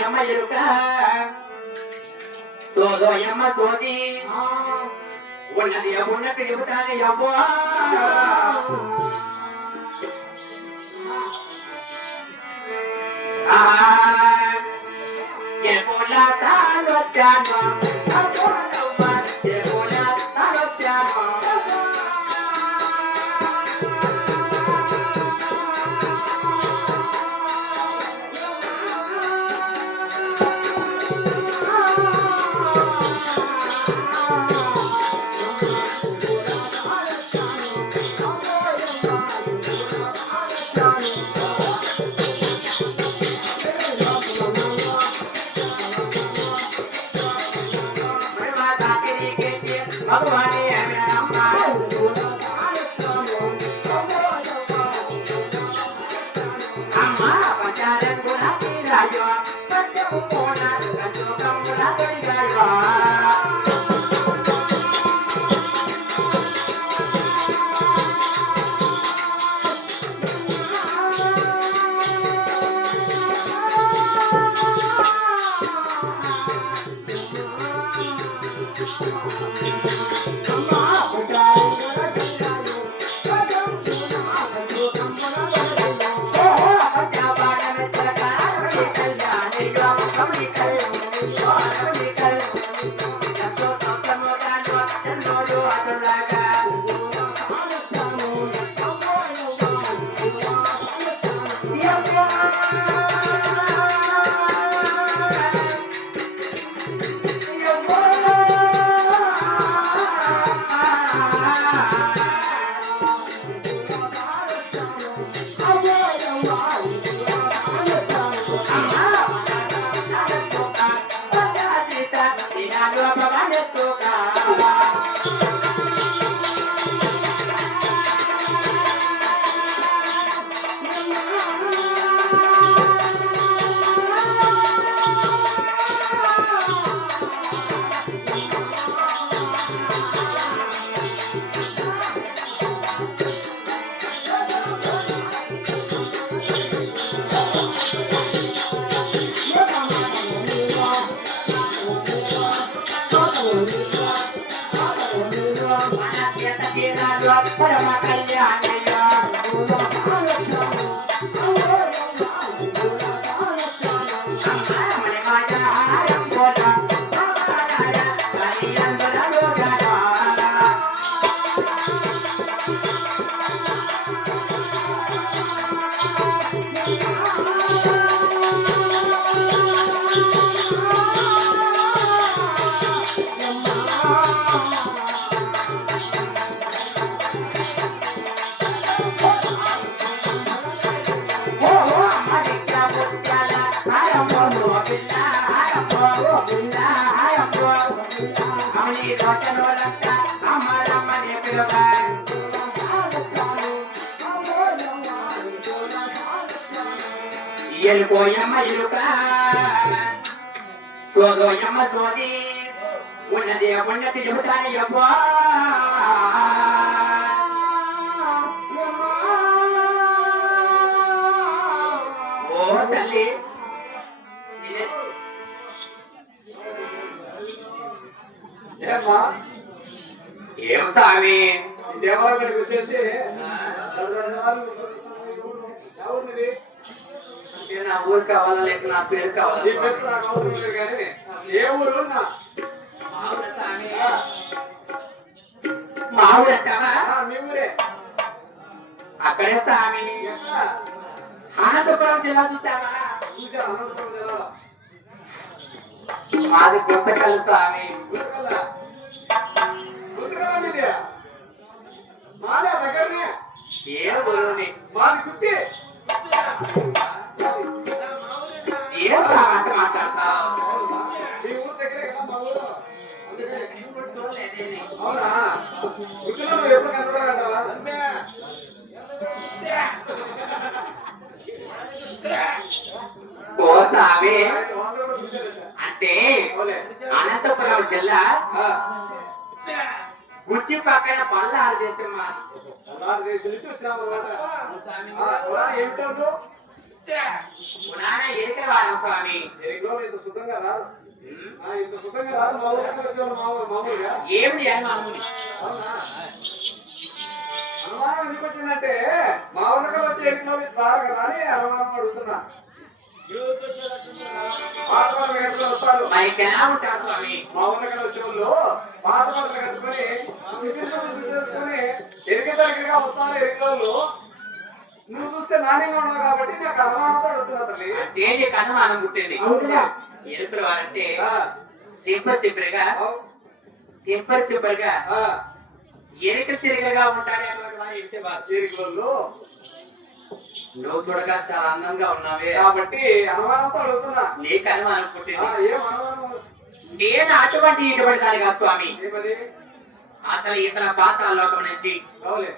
Yama Yuka, so Yama Todi, one of the Abuna Pigutani Yambo. Yemola Tano Jano, Yemola Tano Jano. వచనోలంట అమ్మలమ్మని పిలువ ఎలుకోయమ్మ ఎలుక సోదోయమ్మ సోది ఉన్నది ఉన్నది చెబుతాను అబ్బా ఓ తల్లి ఏమ్మా ఏం స్వామి దేవాలయానికి వచ్చేసి ఎవరిది నా ఊరు కావాలా లేక నా పేరు కావాలా నీ పేరు నాకు అవసరం లేదు కానీ ఏ ఊరు నా స్వామి మా ఊరు అంటావా మీ ఊరే అక్కడే స్వామి ఎక్కడ అనంతపురం జిల్లా చూసావా చూసా అనంతపురం జిల్లాలో మాది గుంతకల్ స్వామి గుంతకల్లా గుంతకల్లా మీది మాదే దగ్గరనే ఏ ఊరుని మాది గుత్తి ఏం స్వామి మాట్లాడతావు మీ ఊరు దగ్గరే కదా మా ఊరు అందుకని ఇప్పుడు చూడలేదే అవునా గుర్తున్నా నువ్వు ఎప్పుడు కనపడాలంటావా ఓ స్వామి వాళ్ళు కూడా చూసారట అంటే అవులే అనంతపురం జిల్లా ఆ గుత్తి పక్కన పల్లారు దేశం మా భారతదేశం నుంచి వచ్చినాం అన్నమాట ఏమిటో పురాణ ఎరిక వారం స్వామి ఎరికలో ఇంత శుద్ధంగా రాదు ఇంత శుద్ధంగా రాదు మా ఊరికి వచ్చేవాళ్ళు మామూలుగా ఏమిటి అనుమానముని అవునా అనుమానం ఎందుకు వచ్చిందంటే మా ఊరికి వచ్చే ఎరికలో బాగా కదా అని అనుమానం అడుగుతున్నా పాత వాళ్ళు ఎట్లా వస్తారు మైక్ ఎలా ఉంటారు స్వామి మా ఊరికి వచ్చే వాళ్ళు పాత వాళ్ళు కట్టుకొని చూసేసుకొని ఎరిక దగ్గరగా వస్తారు ఎరికలో నువ్వు చూస్తే నాణ్యంగా ఉన్నావు కాబట్టి నాకు అనుమానంతో అడుగుతున్నా తల్లి అంటే నీకు అనుమానం పుట్టింది అవునా? ఎరుకులు వారంటే సింపరిగా తిప్పరిగా ఎరిక తిరిగగా ఉంటారు అటువంటి వారు ఎరికే వారు ఎరికలలో నువ్వు చూడగా చాలా అందంగా ఉన్నావే కాబట్టి అనుమానంతో అడుగుతున్నా నీకు అనుమానం పుట్టింది ఏం అనుమానం నేను అటువంటి ఇటువంటి దాని కాదు స్వామి ఏమది అతను ఇతర పాతాల లోకం నుంచి అవులే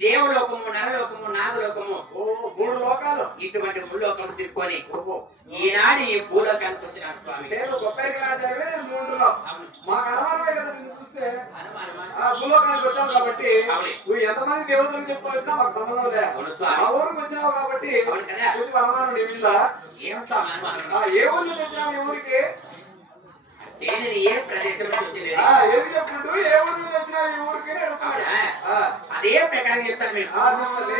దేవలోకము నరలోకము నాగలోకము ఓ మూడు లోకాలు ఇటువంటి ముల్లోకము తిరుక్కొని ఓహో ఈనాడు ఈ భూలోకానికి వచ్చినాడు స్వామి నేను గొప్ప ఎరికలాచారమే నేను మూడులో అవును మాకు అనుమానమే కదా నిన్ను చూస్తే అనుమానమా? భూలోకానికి వచ్చావు కాబట్టి అవును. నువ్వు ఎంతమంది దేవతలు చెప్పుకొచ్చినా మాకు సంబంధం లేదు అవును స్వామి. ఆ ఊరికి వచ్చినావు కాబట్టి అవును కదా. కొంచెం అనుమానం ఏమిందా ఏం స్వామి అనుమానం ఏ ఊరు నుంచి వచ్చినావు ఈ ఊరికి నేను ఏ ప్రదేశం నుంచి వచ్చింది ఏది చెప్పుకుంటూ ఏ ఊరు నుంచి వచ్చినావు ఈ ఊరికి అని అడుగుతున్నా. అదే ప్రకారం చెప్తాను మీరు చెప్పాలి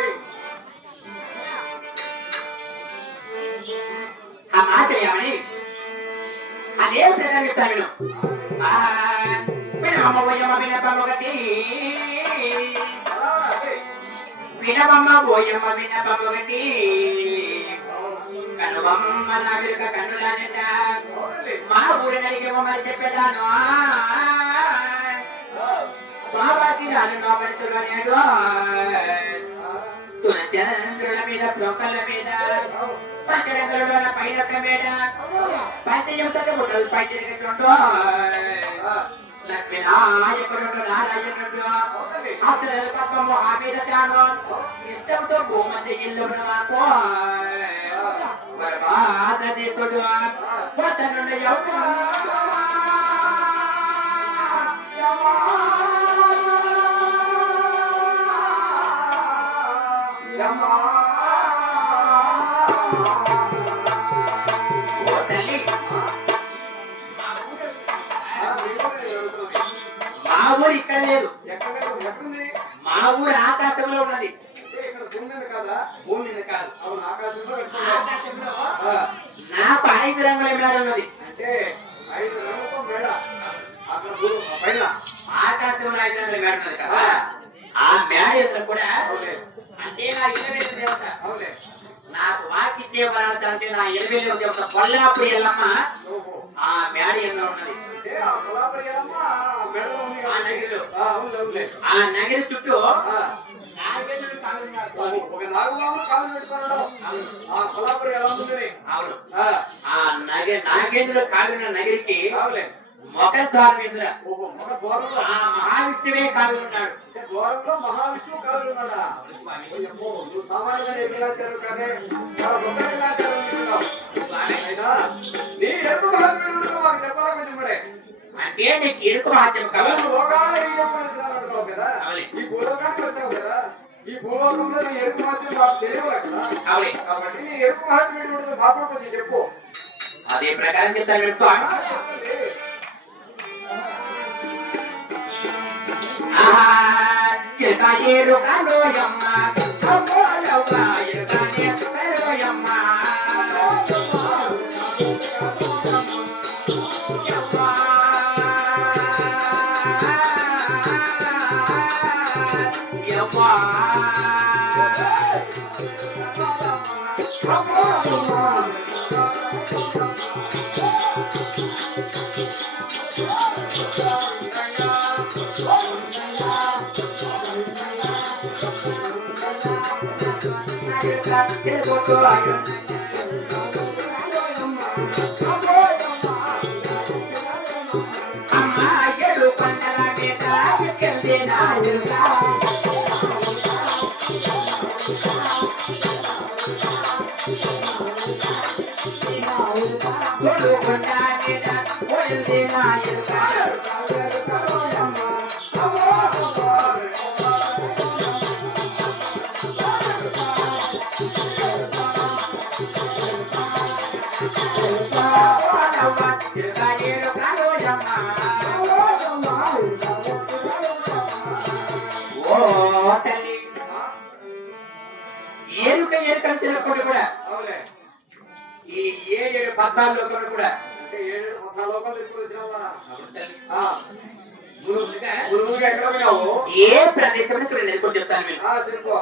ఆ మాట ఏమని అదే ప్రకారం చెప్తాను నేను వినమ్మ పోయమ్మ వినపమ్మ ఒకటి వినమమ్మ పోయమ్మ వినపమ్మ ఒకటి కనువమ్మ నాగరిక కన్నులానట మా ఊరి నడిగేమో మరి చెప్పేదాను బాబాకి రాను నోబడుతున్నాడు తులచంద్రుల మీద ప్లోకల మీద పంచరంగుల పైనొక్క మీద పంచయుక్త బుట్టలు పై తిరిగినట్టు లక్ష్మీనాయకుడు నారాయణుడు అతను పక్కము ఆ మీద తాను ఇష్టంతో భూమధ్య ఇల్లు మాకు వరమాదేశుడు వతను మా ఊరు ఇక్కడ లేదు మా ఊరు ఆకాశంలో ఉన్నది భూమి మీద కాదు ఆకాశంలో నాకు 5 రంగుల మేడ ఉన్నది అంటే 5 రంగులతో మేడ అక్కడ పైన ఆకాశంలో 5 రంగుల మేడ ఉన్నది కదా ఆ మేడ ఎదురు కూడా అవులే అంటే నా ఇలవేలు దేవత అవులే నాకు వాకిచ్చే వరాలు అంటే నా ఇలవేలు దేవత కొల్లాపురి ఎల్లమ్మ ఓహో ఆ మేడ ఎదురు ఉన్నది అంటే ఆ కొలాపరి ఎల్లమ్మ మెడలో ఉంది ఆ నగిరిలో అవును అవులే ఆ నగిరి చుట్టూ నాగేంద్రుడు కాలున్నాడు స్వామి. ఒక నాగుబాబు కాలు పెట్టుకున్నాడు ఆ కొలాపరి ఎల్లమ్మ ఉంది అవును ఆ నాగేంద్రుడు కాలున్న నగిరికి అవులే మొగ ద్వారం ఎదుర ఓహో మగ ద్వారంలో ఆ మహావిష్ణువే కాదు ఉన్నాడు. అంటే ద్వారంలో మహావిష్ణువు కాదు ఉన్నాడా? అవును స్వామి. అమ్మో, నువ్వు సామాన్యంగా ఎదురాచారు కానీ చాలా గొప్ప ఎదురాచారు అనుకుంటున్నావు. స్వామి, అయినా నీ ఎరుకు మహాత్ముడు మాకు చెప్పాలా కొంచెం మరే. అంటే నీకు ఎరుకు మహాత్యం కావాలి. నువ్వు లోకానికి వచ్చినావు కదా, అవును. ఈ భూలోకానికి వచ్చావు కదా, ఈ భూలోకంలో నీ ఎరుకు మహాత్ముడు మాకు తెలియదు కదా. అవును. కాబట్టి నీ ఎరుకు మహాత్ముడు మాకు కొంచెం చెప్పు. అదే ప్రకారం చెప్తాను స్వామి. చెప్పండి. ఆహా ఎరుక ఎరుకలోయమ్మ అమ్మోలవ్వ ఎరుక ఎరుకలోయమ్మ అమ్మా ఎడు పంటల మీద ఎక్కెళ్ళినా ఎరుక గొడు కొండ మీద ఒడిల్లినా ఎరుక ఎరుకని తినకుండా కూడా అవులే. ఈ 7 పద్నాలుగు లోకంలో కూడా అంటే 7 మొత్తం లోకాలు ఎప్పుడు వచ్చినావా? ఆ, ముందుగా ఎక్కడ పోయినావు? ఏ ప్రదేశం ఇక్కడ నేర్చుకొని చెప్తాను మీరు. చెప్పు.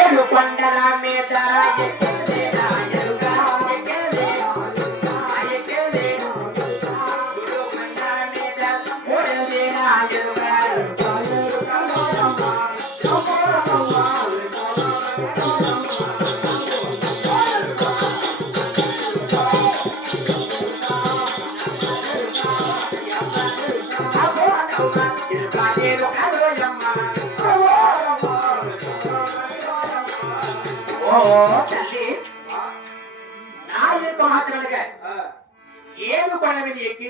ఏడు కొండల మీద ఎక్కెళ్ళినా ఎరుక ఎక్కెళ్ళినా ఎక్కెళ్ళినా గుడు కొండ మీద ఒడిల్లినా ఎరుక ఓ తల్లి నా యొక్క మాత్రమే ఏడు కొండ మీద ఎక్కి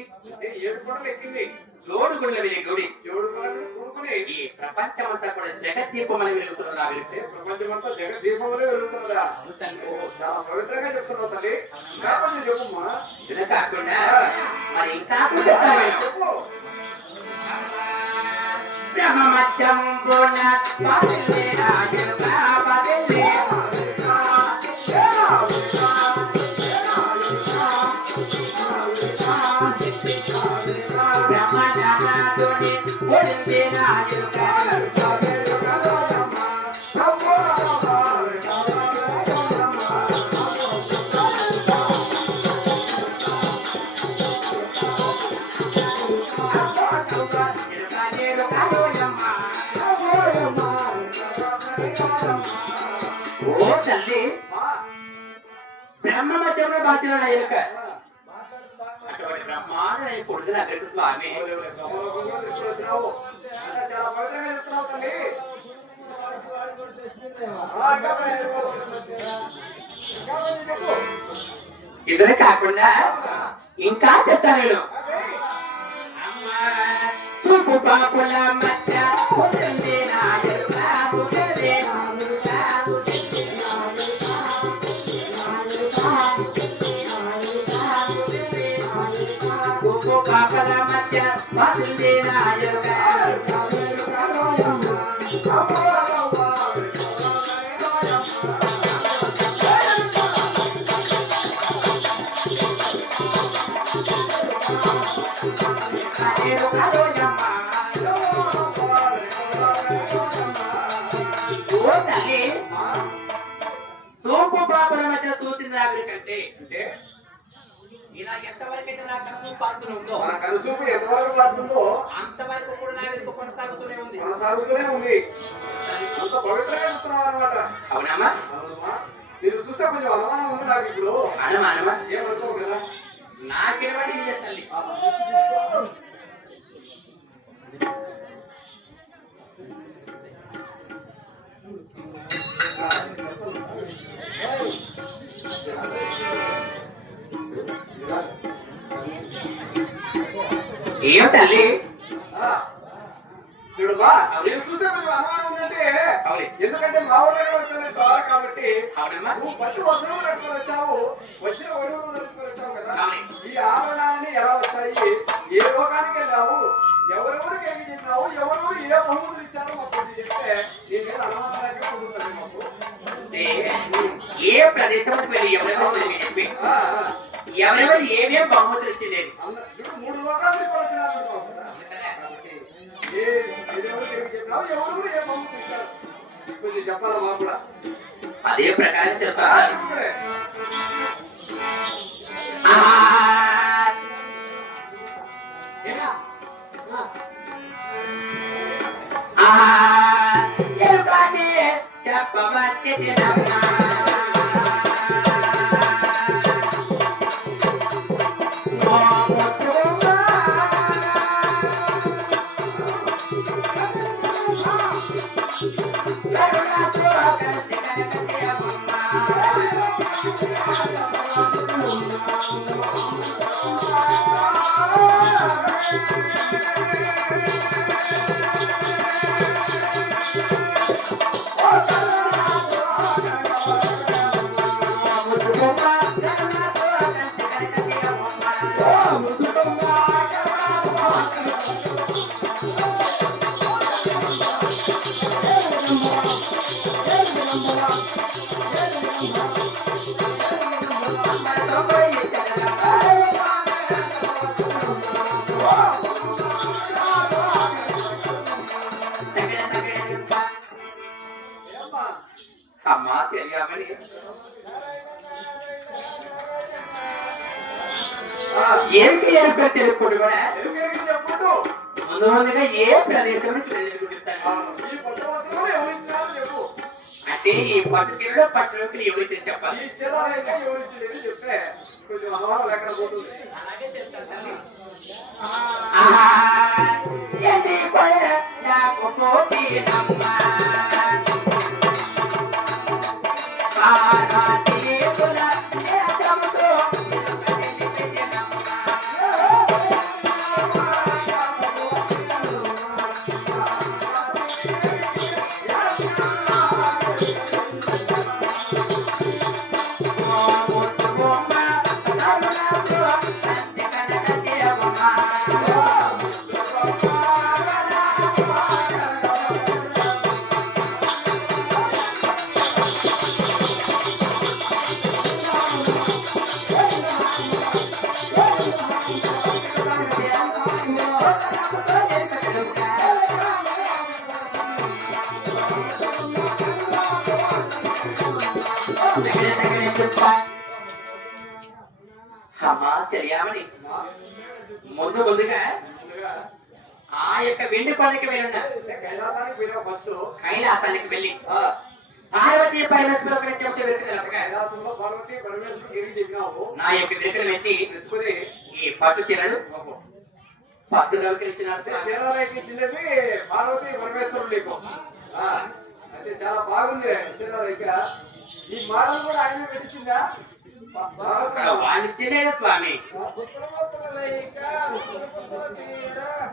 7 కొండలు ఎక్కింది. జోడు గుళ్ళ వెలుగుడి 7 కొండలు కూడుకుని ఈ ప్రపంచమంతా కూడా జగద్దీపమని వెలుగుతున్నది ఆ వెలుగు. ప్రపంచమంతా జగదీపంలో వెలుగుతున్నదా? చాలా పవిత్రంగా చెప్తున్నావు తల్లి. ఇంకా కొంచెం చెప్పమ్మా. ఇది కాకుండా మరి ఇంకా కూడా చెప్తాను. చెప్పు. బ్రహ్మమత్యంబున పదిల్లినా ఎరుక పదిల్లినా బ్రహ్మజనాదుని ఒడిల్లినా ఎరుక ఓ తల్లి బ్రహ్మ మధ్యంలో బాధ్యుల ఎరుక అటువంటి బ్రహ్మాండ కొడుకున వెలుగు స్వామి. చాలా పవిత్రంగా చెప్తున్నావు తల్లి. ఇద్దరు కాకుండా ఇంకా చెప్తాను. చూపు పాపుల మధ్య ఒడిల్లినా ఎరుక ఒడిల్లినా చూపు పాపుల మధ్య ఒడిల్లినా ఎరుక ఓ తల్లి సోపు పాపల మధ్య చూసిన కంటే అంటే ఇలా ఎంతవరకైతే నా కనసు పాత్ర ఉందో మన కనుసూపు ఎంతవరకు పాడుతుందో అంతవరకు కూడా నా వెనుక కొనసాగుతూనే ఉంది. కొనసాగుతూనే ఉంది. అంత పవిత్రంగా చెప్తున్నావు అనమాట. అవునమ్మా? అవునమ్మా. నేను చూస్తే కొంచెం అనుమానం ఉంది నాకు ఇప్పుడు. అనమా ఏమనుకోవు కదా. నాకెటువంటి ఇది తల్లి ఆ, తీసుకో. ఏం తల్లి ఆ, చూడుబా నేను చూస్తే కొంచెం అనుమానం ఉందంటే అవును. ఎందుకంటే మా ఊళ్ళో వచ్చాను ద్వారా కాబట్టి అవునమ్మా నువ్వు పట్టు వస్త్రం కట్టుకొని వచ్చావు వచ్చిన ఒడివులు ధరించుకొని వచ్చావు కదా అవును. ఈ ఆభరణాన్ని ఎలా వస్తాయి ఏ లోకానికి వెళ్ళావు ఎవరెవరికి ఏమి చెప్పినావు ఎవరు ఏ బహుమతులు ఇచ్చారో మాకు కొంచెం చెప్తే నీ మీద అనుమానం లేక కుదురుతుంది మాకు అంటే ఏ ప్రదేశం వెళ్ళి ఎవరెవరు చెప్పి ఆ, ఆ. ఎవరెవరు ఏమేం బహుమతులు ఇచ్చిండేది చూడు 3 లోకాలు ఇక్కడ వచ్చినారు కాబట్టి ఎవరెవరికి ఏమి చెప్పినావు ఎవరు ఏ బహుమతులు ఇచ్చారు కొంచెం చెప్పాలా మాకు కూడా అదే ప్రకారం ఆ, చెప్తాను ఇప్పుడే. ఏమ్మా? అమ్మా తెలియమని ఆ, ఏమిటి ఏమిటో తెలుసుకుంటూ కూడా ఎరుగేమి చెప్పుకుంటూ ముందు ముందుగా ఏ ప్రదేశం ఆ, ఈ పట్టు వస్త్రాలు ఎవరిచ్చినారో చెప్పు అంటే ఈ పట్టు చీరలో పట్టులోకి ఎవరైతే చెప్పాలి ఈ శిలాలైతే ఎవరిచ్చినవి చెప్తే కొంచెం అనుమానం లేకుండా పోతుంది అలాగే చెప్తాను తల్లి ఎన్ని పోయే నాకు పోతీనమ్మా పార్వతీపుల నేత్రముతో అమ్మా తెలియమని ముందు ముందుగా ముందుగా ఆ యొక్క వెండి కొండకి వెళ్ళిన కైలాసానికి పోయినా ఫస్ట్ కైలాసానికి వెళ్ళి పార్వతీ పరమేశ్వరు చెప్తే వెళ్తుంది కైలాసంలో పార్వతి పరమేశ్వరుడు ఏమి చెప్పినావు నా యొక్క దగ్గర వచ్చి తెచ్చుకుని ఈ పట్టు చీరలు పట్టులోకి ఇచ్చినారు శిలాలైకి ఇచ్చినది పార్వతి పరమేశ్వరుడు నీకు ఆ, అయితే చాలా బాగుంది శిలాలైక ఈ మోడల్ కూడా ఆయన పెట్టించిందా అక్కడ వాళ్ళు ఇచ్చిందే స్వామి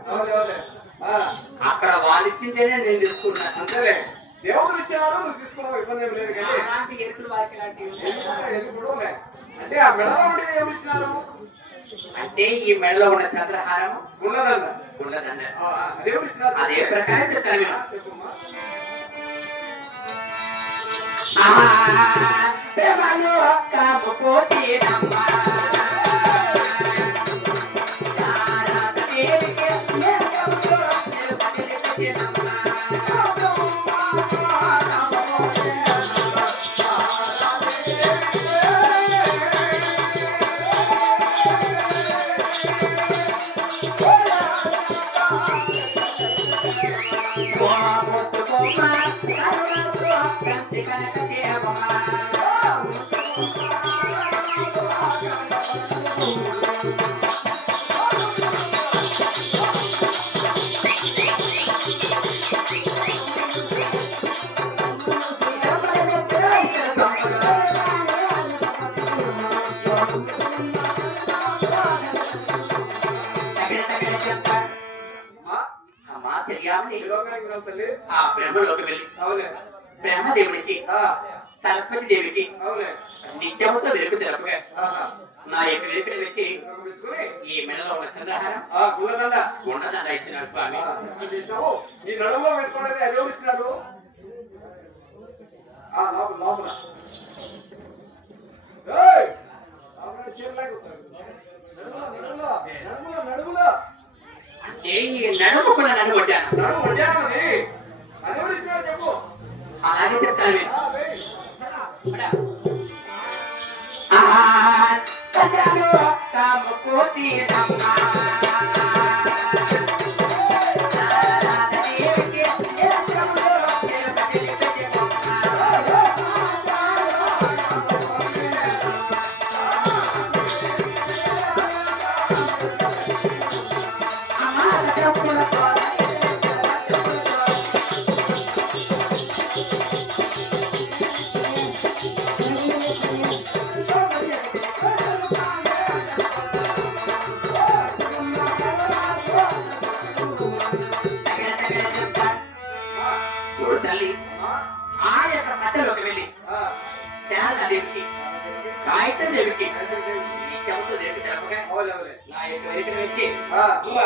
అవులే, అవులే. ఆ, అక్కడ వాళ్ళు ఇచ్చిందేనే నేను తీసుకున్నాను అంతేలే దేవుడు ఇచ్చినారు నువ్వు తీసుకున్నావు ఇబ్బంది ఏం లేదు కానీ అలాంటి ఎరుకులు వాకి లాంటివి ఎందుకు కూడా అంటే ఆ మెడలో ఉండి ఏమి ఇచ్చినారు అంటే ఈ మెడలో ఉన్న చంద్రహారం ఉండదంట ఉండదండ దేవుడు ఇచ్చినారు అదే ప్రకారం చెప్తాను నేను చెప్పమ్మా ప్రేమలో కాకపోతేనమ్మా వెళ్ళగల తల్లి ఆ బ్రహ్మలోకి వెళ్ళి అవునే బ్రహ్మదేవునికి ఆ, సరస్వతి దేవికి అవునే నిత్యముతో వెలుగు తెలపగా ఆహా. నా యొక్క వెలుగులు పెట్టి మెచ్చుకుని ఈ మెడలో ఉన్న చంద్రహారం ఆ గుణదండ ఉండదండ ఇచ్చినాడు స్వామి. ఎక్కడ చేసినావు ఈ నడుములో పెట్టుకోవడానికి అది ఎవరు ఇచ్చినారు ఆ లోపల లోపల ఏయ్! లోపల చీరలాగా ఉంటారు. నడుములో నడుములో నడుములో నడుములో అంటే ఈ నడుముకున్న నడుమొడ్డాను నడుము వడ్డానది అది ఎవరు ఇచ్చినారు చెప్పు అలాగే చెప్తాను నేను. ఆ, వెయ్. చంద్రలో తాముకోతి చూడు తల్లి ఆ యొక్క కట్టలోకి వెళ్ళి ఆ, శారదాదేవికి గాయత్రీదేవికి నిత్యముతో దేవి తెలపగా అవులే అవులే నా యొక్క వెనుకలు పెట్టి ఆ, ఇవ్వ,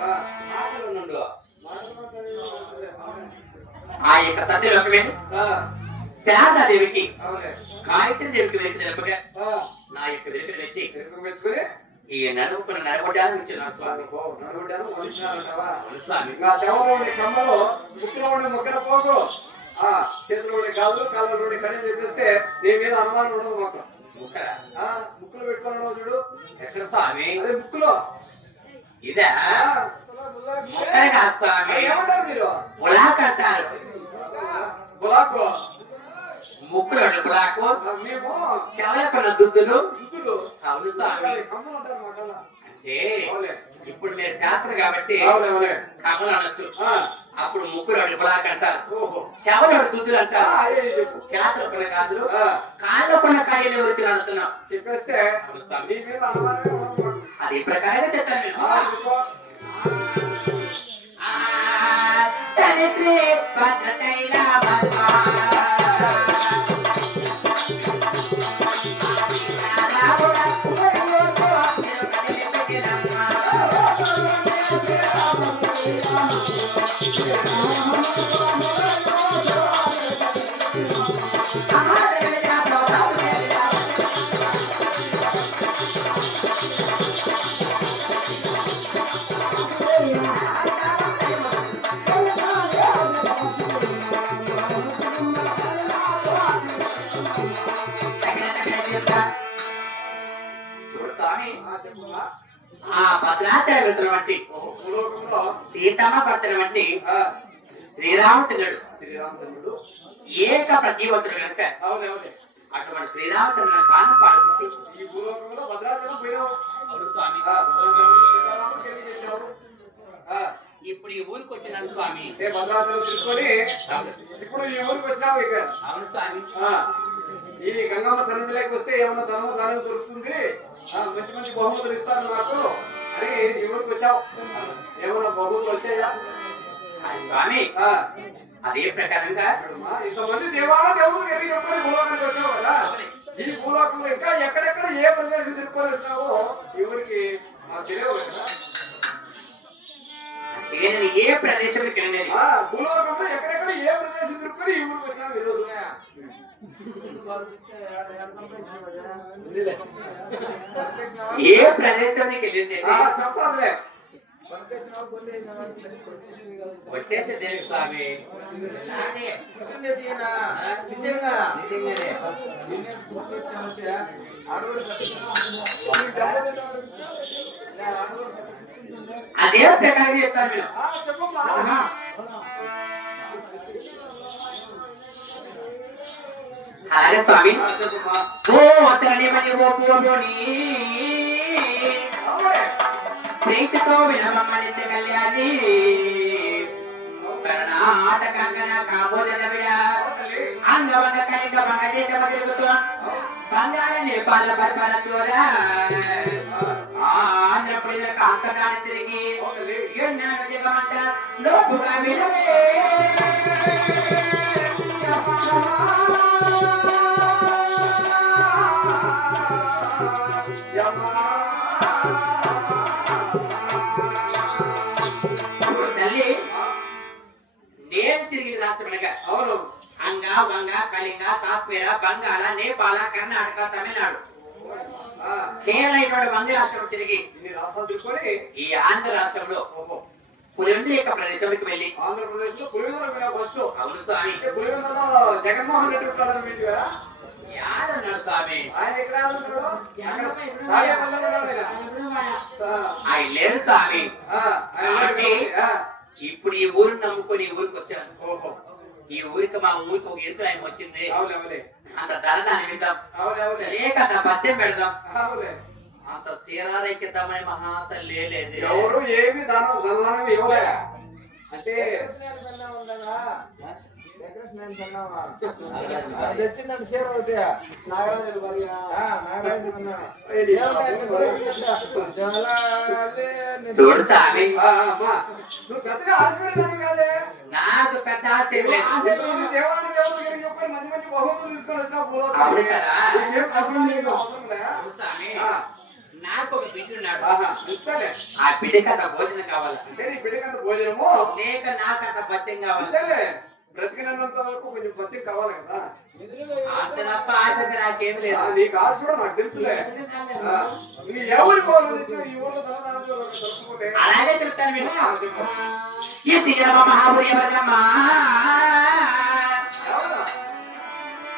ఆ. మాటలు నుండు ఆ యొక్క సత్యలోకి వెళ్ళి ఆ, శారదాదేవికి అవులే గాయత్రీదేవికి వెనుక తెలపగా ఆ, నా యొక్క వెనుకలు పెట్టి ఎరుకు మెచ్చుకుని ఈ నడుముకున్న నడవడానికి ఇచ్చినాడు స్వామి. ఓ, నడుముడ్డాను మనిషినారంటావా అవును స్వామి. ఇంకా చెవలో ఉండే కమ్మలు ముక్కులో ఉండే మొక్కల పోగు ఆ చేతిలో ఉండే గాజులు కాళ్ళలో ఉండే కడియం చెప్పేస్తే నీ మీద అనుమానం ఉండదు మాకు ముక్కరా? ఆ ముక్కులు పెట్టుకున్నావు చూడు ఎక్కడ స్వామి? అదే ముక్కులో ఇదా ఆ, ముక్కర కాదు స్వామి, ఏమంటారు మీరు ఉలాక్ అంటారు. గులాకు ముక్కులో గులాకు, మేము చెవలకున్న దుద్దులు. ముక్కులు అవును స్వామి. కమ్మలు ఉంటారు మా కళ్ళ అంటే అవులే ఇప్పుడు మీరు కాస్తారు కాబట్టి అవులే అవులే కమలు అనొచ్చు. ఆ, అప్పుడు ముక్కులో గులాక్ అంటారు, ఓహో చెవలో దుద్దులు ఆ, అంటారు. అయ్యే చెప్పు చేతలు కొన్న గాజులు, ఆ, కాళ్ళలో కొన్న కాయలు ఎవరికి అడుగుతున్నాం. చెప్పేస్తే అవును స్వామి. నీ మీద అనుమానమే ఉండదు మాకు అది ఈ ప్రకారంగా చెప్తాను నేను. ఆ, చెప్పు. ధరిత్రి భద్రకైల భద్రా. రాముడ ఉపయోగో నిలబడినమ్మ. చూడు స్వామి, ఆ, చెప్పుమా. ఆ భద్రాచలం వెళ్తున్నటువంటి ఓహో, భూలోకంలో సీతమ్మ పడుతున్నటువంటి ఆ, శ్రీరామచంద్రుడు శ్రీరామచంద్రుడు ఏక ప్రతివంతుడు కనుక అవునే అవునే అటువంటి శ్రీరామచంద్రుని గానం పాడుకుంటూ ఈ భూలోకంలో భద్రాచలం పోయినావు అవును స్వామి. ఆ, భద్రాచలం సీతారాముడు పెళ్లి చేశావు ఆ, ఇప్పుడు ఈ ఊరికి వచ్చినాను స్వామి. ఏ భద్రాచలం తీసుకొని ఇప్పుడు ఈ ఊరికి వచ్చినావు ఇక అవును స్వామి. ఆ, ఈ గంగమ్మ సన్నిధిలోకి వస్తే ఏమన్నా దానం దొరుకుతుంది ఆ, మంచి మంచి బహుమతులు ఇస్తారు నాకు అని ఈ ఊరికి వచ్చావు ఏమన్నా బహుమతులు వచ్చాయా స్వామి ఆ, అదే ప్రకారంగా చూడమ్మా, ఇంతమంది దేవుడు ఎరిగి ఎప్పుడే భూలోకానికి వచ్చావు కదా ఈ భూలోకంలో ఇంకా ఎక్కడెక్కడ ఏ ప్రదేశం తిరుక్కొని వచ్చినావో ఈ ఊరికి మాకు తెలియవు కదా నేను ఏ ప్రదేశానికి వెళ్ళలేదు. ఆ, భూలోకంలో ఎక్కడెక్కడ ఏ ప్రదేశం తిరుక్కొని ఈ ఊరికి వచ్చినావు ఈ రోజు ఏ ప్రదేశానికి వెళ్ళింది చెప్పాలే వచ్చేసి దేవి స్వామి. నాదే. నిజంగా నిజంగానే. అదే ప్రకారం చెప్తాను మీరు. చెప్పమ్మా ఆహా. అలాగే స్వామి. చెప్పమ్మా ఓ తల్లిమని ఓ పూర్ణుని అవునే ప్రీతితో వినమని కళ్యాణి కర్ణాటక కాబోదన విడ తల్లి అంగవంగ కలిగ వంగ తిరుగుతూ బంగాళ నేపాల పరిపాల చోరా ఆంధ్రప్రదేశ్ అంతగానే తిరిగి ఎన్నాడు దిగమంట లోపుగా వినవే తల్లి నేను తిరిగిన రాష్ట్రమనగా అవును అంగ వంగ కళింగ కాశ్మీర బంగాళ నేపాల కర్ణాటక తమిళనాడు కేరళ వంద రాష్ట్రం తిరిగి ఇన్ని రాష్ట్రాలు తిప్పుకొని ఈ ఆంధ్ర రాష్ట్రంలో పులివెందుల ప్రదేశానికి వెళ్ళి ఆంధ్రప్రదేశ్ లో పులివెందుల ఫస్ట్ అవును స్వామి పులివెందులో జగన్మోహన్ రెడ్డి ఉంటాడని మీకు కదా యాదన్నాడు స్వామి ఆయన ఎక్కడ ఉన్నాడు తాడేపల్లిలో ఉన్నాడు ఆయన. ఆయన లేరు స్వామి ఆయన కాబట్టి ఇప్పుడు ఈ ఊరు నమ్ముకొని ఈ ఊరికి వచ్చాను ఓహో ఈ ఊరికి మా ఊరికి ఒక ఎరుకు ఆయన వచ్చింది అవులే అవులే అంత ధరదాన్ని విద్దాం అవులే అవులే లేక అంత పద్యం పెడదాం అవులే అంత సీరారెక్కిద్దామని మహాత లేదు ఎవరు ఏమి ధనం ఇవ్వలే అంటే తెచ్చిందండి షేర్ ఒకటి నాగరాజు భార్య చూడు స్వామి నువ్వు పెద్దగా ఆశపడేదాన్ని కాదే నాకు పెద్ద ఆశ ఏం లేదు దేవాలయ దేవుడి దగ్గరికి చెప్పి మంచి మంచి బహుమతులు తీసుకొని వచ్చిన అవును కదా అవసరం లేదు అవసరం లే. చూడు స్వామి నాకు ఒక బిడ్డ ఉన్నాడు అంతేలే. ఆ బిడ్డకి అంత భోజనం కావాలి అంటే నీ బిడ్డకంత భోజనము లేక నాకు అంత పద్యం కావాలి అంతేలే బ్రతికినంత వరకు కొంచెం బతికి కావాలి కదా అంత తప్ప ఆశ నాకేం లేదు నీకు ఆశ కూడా నాకు తెలుసులే నీ ఎవరి పోవాలి ఈ ఊళ్ళో తలుపుకుంటే అలాగే చెప్తాను మీరు ఈ తీరమ మహాపురి ఎవరమ్మా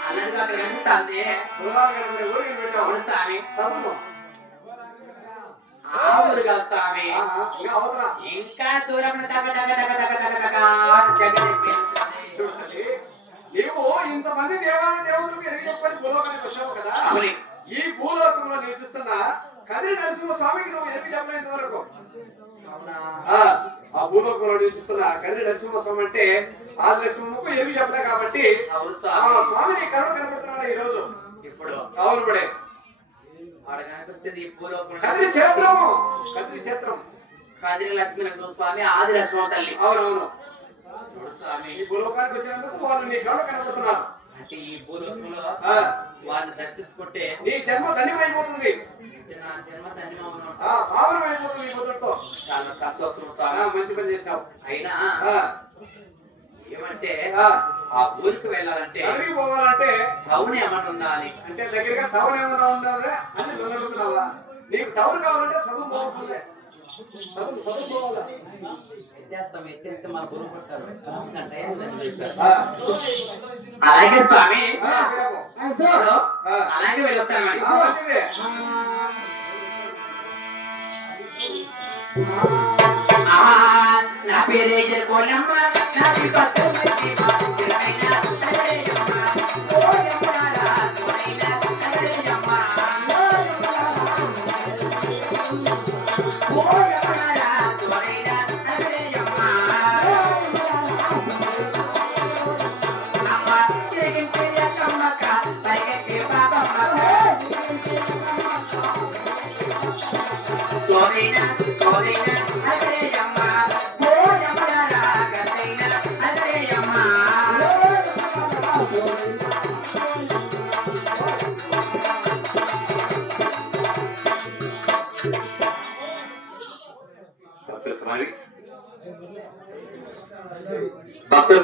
అలాగే అక్కడ కనుకుంటాంది ఊరికి పెట్టావు అవును స్వామి చదువు ఆ ఊరు కాదు స్వామి ఇంకా అవతల ఇంకా దూరం తగ తగ తగ తగ తగ తగ జగన్ చూడండి నీవు ఇంతమంది దేవాలయ దేవులకు ఎరిగి చెప్పని భూలోకానికి వచ్చావు కదా అవును ఈ భూలోకంలో నివసిస్తున్న కదిరి నరసింహ స్వామికి నువ్వు ఎరిగి చెప్పలేంత వరకు ఆ భూలోకంలో నివసిస్తున్న కదిరి నరసింహ స్వామి అంటే ఆ నరసింహకు ఎరిగి చెప్పలే కాబట్టి అవును ఆ స్వామి స్వామిని కరుణ కనబడుతున్నాడు ఈ రోజు ఇప్పుడు అవును పడే ఆడ కనిపిస్తుంది ఈ పూలోకం కదిరి క్షేత్రము కదిరి క్షేత్రం కదిరి లక్ష్మీ నరసింహ స్వామి ఆది లక్ష్మణ తల్లి అవునవును చూడు స్వామి ఈ భూలోకానికి వచ్చినందుకు వాళ్ళు నీ కరుణ కనబడుతున్నారు అంటే ఈ భూలోకంలో ఆ, వారిని దర్శించుకుంటే నీ జన్మ ధన్యమైపోతుంది నా జన్మ ధన్యమవును పావనమైపోతుంది ఈ మొదటితో చాలా సంతోషం స్వామి మంచి పని చేసినావు అయినా ఆ, ఏమంటే ఆ, ఆ ఊరికి వెళ్ళాలంటే అడవికి పోవాలంటే టౌన్ ఏమన్నా ఉందా అని అంటే దగ్గరగా టౌన్ ఏమైనా ఉండాలా అని దొంగలుగుతున్నావా నీకు టౌన్ కావాలంటే చదువు పోవాల్సిందే చదువుకోవాలా ఎత్తేస్తే మన గురువు పడతారు గంట అయిందని చెప్తారు. ఆ, అలాగే స్వామి వినము. చూడు, ఆ, అలాగే వెళ్తాను ఆ, మంచిదే. నా పేరే జరుకోనమ్మ నా పట్టు భక్తులు